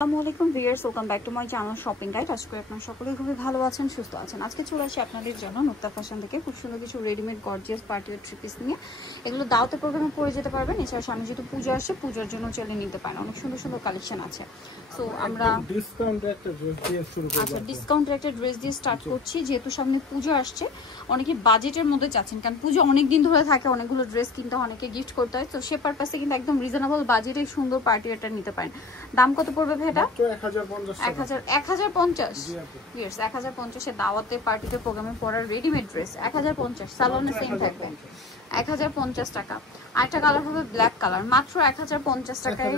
আসসালামু আলাইকুম viewers, welcome back to my channel shopping guide. আজকে আপনারা সকলেই খুবই ভালো আছেন, সুস্থ আছেন। আজকে চলে আসি আপনাদের জন্য নুক্তা ফ্যাশন থেকে খুব সুন্দর কিছু readymade gorgeous party wear three piece নিয়ে। এগুলো দাওয়াতে প্রোগ্রামে পরে যেতে পারবেন। এছাড়া সামনে যেহেতু পুজো আসে, পুজোর জন্য চলে নিতে পারেন। অনেক সুন্দর সুন্দর কালেকশন আছে। সো আমরা ডিসকাউন্টে একটা ড্রেস দিয়ে শুরু করব। আচ্ছা, ডিসকাউন্টের একটা ড্রেস দিয়ে স্টার্ট করছি। যেহেতু সামনে পুজো আসছে, অনেকে বাজেটের মধ্যে চাচ্ছেন, কারণ পুজো অনেক দিন ধরে থাকে, অনেকগুলো ড্রেস কিনতে অনেকে গিফট করতে হয়। তো সে পারপাসে কিন্তু একদম রিজনেবল বাজেটে সুন্দর পার্টি ওয়্যারটা নিতে পারেন। দাম কত পড়বে ভাইটা? 1050 দাওয়াতে পার্টিতে প্রোগ্রামে পড়ার রেডিমেড ড্রেস 1050। সালোনে সেম থাকবে 1050 টাকা। আরেকটা কালার হবে ব্ল্যাক কালার, মাত্র 1050 টাকায়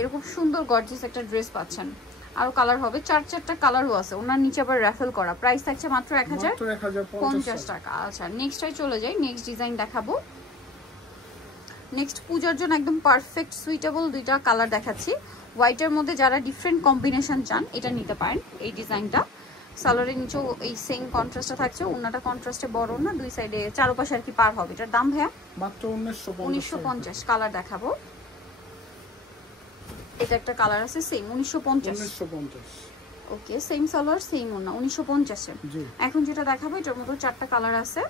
এরকম সুন্দর গর্জিয়াস একটা ড্রেস পাচ্ছেন। আরো কালার হবে, চারটা কালারও আছে। ওনার নিচে আবার রাফেল করা। প্রাইস থাকছে মাত্র 1050 টাকা। আচ্ছা, নেক্সটটাই চলে যাই। নেক্সট ডিজাইন দেখাবো। নেক্সট পূজার জন্য একদম পারফেক্ট সুইটেবল দুইটা কালার দেখাচ্ছি। হোয়াইটের মধ্যে যারা ডিফারেন্ট কম্বিনেশন চান, এটা নিতে পারেন। এই ডিজাইনটা সালোয়ারের নিচেও এই সেম কন্ট্রাস্টে থাকছে। ওনাটা কন্ট্রাস্টে বড় না, দুই সাইডে চারপাশে আর কি পার হবে। এটার দাম ভাইয়া মাত্র 1950। কালার দেখাবো। এটা একটা কালার আছে সেম 1950। ওকে, সেম সালোয়ার সেম ওনা 1950 এ। এখন যেটা দেখাবো এটার মধ্যে চারটা কালার আছে।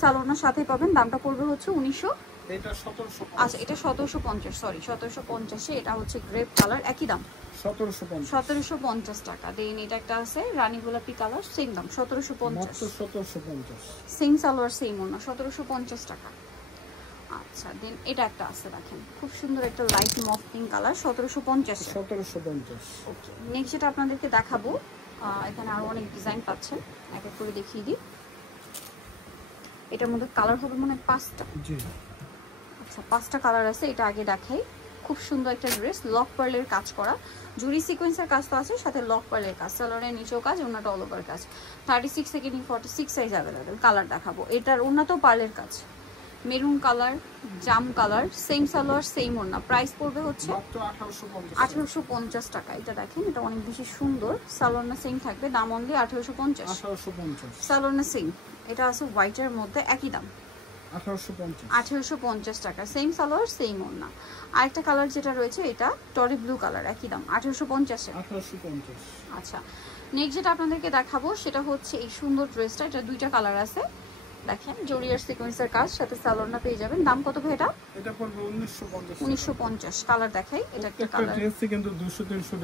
সালোয়ারের সাথে পাবেন। দামটা পড়বে হচ্ছে 1900। এটা 1750। আচ্ছা, এটা 1750, সরি 1750 এ। এটা হচ্ছে গ্রেপ কালার, একই দাম 1750 টাকা। দেন এটা একটা আছে রানী গোলাপি কালার, সেম দাম 1750। সেম সালোয়ার সেম ওনা 1750 টাকা। আচ্ছা, দেন এটা একটা আছে, দেখেন খুব সুন্দর একটা লাইট মফ পিঙ্ক কালার, 1750। ওকে, নেক্সট যেটা আপনাদেরকে দেখাবো, এখানে আরো অনেক ডিজাইন পাচ্ছেন, এক এক করে দেখিয়ে দিই। এটার মধ্যে কালার হবে মানে 5টা। আচ্ছা, 5টা কালার আছে। এটা আগে দেখাই। খুব সুন্দর একটা ড্রেস, লক পার্লের কাজ করা, জুরি সিকোয়েন্সের কাজ তো আছে, সাথে লক পার্লের কাজ। সালোয়ারের নিচেও কাজ, ওনাটা অল ওভার কাজ। 36 থেকে 46 সাইজ অ্যাভেলেবেল। কালার দেখাবো। এটার ওনাতেও পার্লের কাজ, মেরুন কালার, জাম কালার, সেম সালোয়ার সেম ওনা। প্রাইস পড়বে হচ্ছে 1850 টাকা। এটা দেখেন, এটা অনেক বেশি সুন্দর। সালোয়ার না সেম থাকবে, দাম অনলি 1850। সালোয়ার না সেম। এটা আছে হোয়াইটের মধ্যে, একই দাম 1850 টাকা। সেম সালোয়ার সেম ওড়না। আরেকটা কালার যেটা রয়েছে, এটা টরি ব্লু কালার, একই দাম 1850 এ। আচ্ছা, নেক্সট যেটা আপনাদেরকে দেখাবো সেটা হচ্ছে এই সুন্দর ড্রেসটা। এটা দুইটা কালার আছে, দেখেন জরিয়ার সিকোয়েন্সের কাজ, সাথে সালোয়ারটা পেয়ে যাবেন। দাম কত ভাই এটা? এটা পড়বে 1950। কালার দেখাই। এটা একটা কালার, ড্রেসে কিন্তু 200-300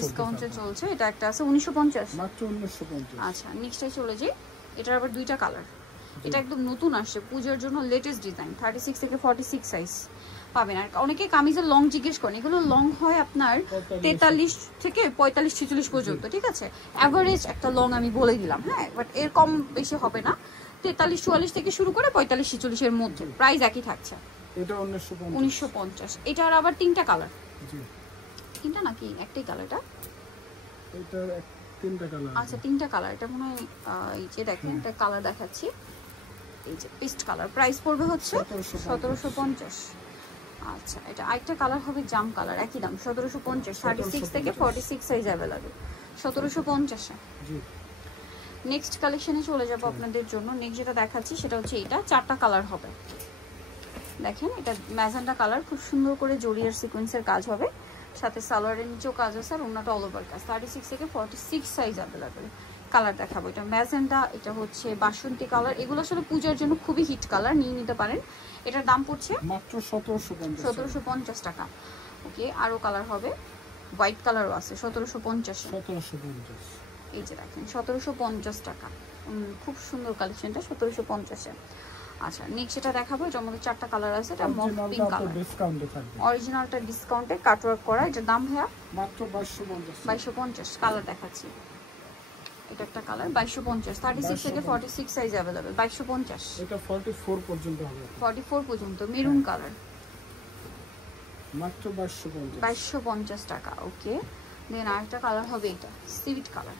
ডিসকাউন্টে চলছে। এটা একটা আছে 1950, মাত্র 1950। আচ্ছা, নেক্সটে চলে যাই। এটার আবার দুইটা কালার। এটা একদম নতুন আসছে পূজার জন্য, লেটেস্ট ডিজাইন। 36 থেকে 46 সাইজ পাবেন। আর অনেকে কামিজের লং জিজ্ঞেস করেন, এগুলো লং হয় আপনার 43 থেকে 45-46 পর্যন্ত, ঠিক আছে? অ্যাভারেজ একটা লং আমি বলে দিলাম, হ্যাঁ, বাট এর কম বেশি হবে না। 43-44 থেকে শুরু করে 45-46 এর মধ্যে। প্রাইস একই থাকছে। এটা 1950। এটার আবার তিনটা কালার। তিনটা নাকি একটাই কালারটা? এটা তিনটা কালার। আচ্ছা, তিনটা কালার। এটা মনে হয় এই যে দেখেন, এটা কালার দেখাচ্ছি, এই যে পেস্ট কালার। প্রাইস পড়বে হচ্ছে 1750। আচ্ছা, এটা আরেকটা কালার হবে জাম কালার, একই দাম 1750। 36 থেকে 46 সাইজ অ্যাভেলেবল, 1750 এ। নেক্সট কালেকশনে চলে যাব আপনাদের জন্য। নেক্সট যেটা দেখাচ্ছি সেটা হচ্ছে এটা, চারটা কালার হবে। দেখেন, এটা ম্যাজেন্টা কালার, খুব সুন্দর করে জরিয়ার সিকোয়েন্সের কাজ হবে, সাথে সালোয়ারের নিচেও কাজ আছে, আর ওনাটা অল ওভার কাজ। 36 থেকে 46 সাইজ অ্যাভেলেবেল। কালার দেখাবো। এটা ম্যাজেন্টা, এটা হচ্ছে বাসন্তী কালার। এগুলো আসলে পূজার জন্য খুবই হিট কালার, নিয়ে নিতে পারেন। এটার দাম পড়ছে মাত্র 1750 টাকা। ওকে, আরো কালার হবে, হোয়াইট কালারও আছে 1750। এই যে দেখেন 1750 টাকা। খুব সুন্দর কালেকশনটা, 1750 এ। আচ্ছা, নেক্সট এটা দেখাবো। এটার মধ্যে চারটা কালার আছে। এটা মফ পিঙ্ক কালার, অরিজিনালটা ডিসকাউন্টে কাটওয়ার্ক করা। এটার দাম ভাইয়া মাত্র 2250। কালার দেখাচ্ছি। এটা একটা কালার 2250। 36 থেকে 46 সাইজ अवेलेबल। 2250। এটা 44 পর্যন্ত হবে। 44 পর্যন্ত। মেরুন কালার, মাত্র 2250 টাকা। ওকে, দেন আরেকটা কালার হবে, এটা সিভিট কালার,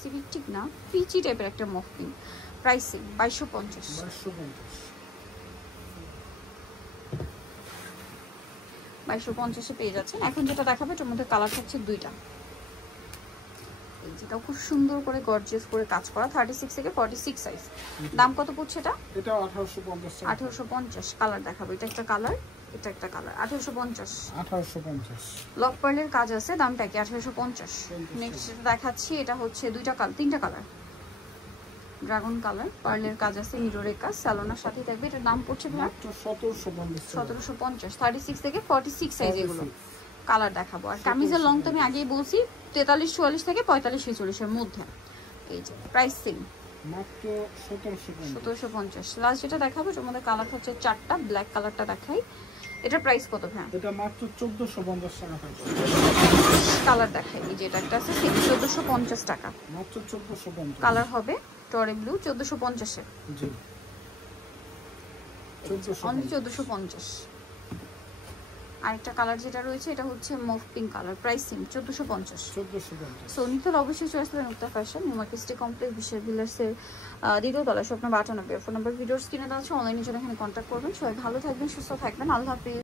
সিভিট ঠিক না, পিচি টাইপের একটা মফ পিঙ্ক। প্রাইস 2250 এ পেয়ে যাচ্ছেন। এখন যেটা দেখাবে এটার মধ্যে কালার থাকছে দুইটা। এই যেটা খুব সুন্দর করে গর্জিয়াস করে কাজ করা, 36 থেকে 46 সাইজ। দাম কত পড়ছে এটা? এটা 1850। 1850। কালার দেখাবো। এটা একটা কালার, এটা একটা কালার 1850 1850 লক পার্লের কাজ আছে, দামটা কি 1850। নেক্সট দেখাচ্ছি, এটা হচ্ছে তিনটা কালার, ড্রাগন কালার, পার্লের কাজ আছে, মিররের কাজ, স্যালোনার সাথে থাকবে। এটার দাম পড়ছে ভাই 1750, 36 থেকে 46 সাইজ এগুলো কালার দেখাবো। আর কামিজের লং তো আমি আগেই বলছি 43 44 থেকে 45 46 এর মধ্যে। এই যে প্রাইস সেম মাত্র 1750। লাস্ট যেটা দেখাবো এর মধ্যে কালার হচ্ছে চারটা, ব্ল্যাক কালারটা দেখাই। এটা প্রাইস কত ভাই? এটা মাত্র 1450 টাকা থাকবে। কালার দেখাই, এই যে এটা একটা আছে 1450 টাকা মাত্র 1450। কালার হবে টরে ব্লু 1450 এর। জি 1450। আরেকটা কালার যেটা রয়েছে এটা হচ্ছে mauve pink colour, price same 1450। So নিতে হলে অবশ্যই চয়েস করবেন Mukta Fashion, New Market City Complex, বিশ্বের বিলাসের দ্বিতীয় তলা, শপ নাম্বার 98। ফোন নাম্বার ভিডিওর স্ক্রিনে দেওয়া আছে, অনলাইনে জন্য এখানে কন্ট্যাক্ট করবেন। সবাই ভালো থাকবেন, সুস্থ থাকবেন, আল্লাহ হাফেজ।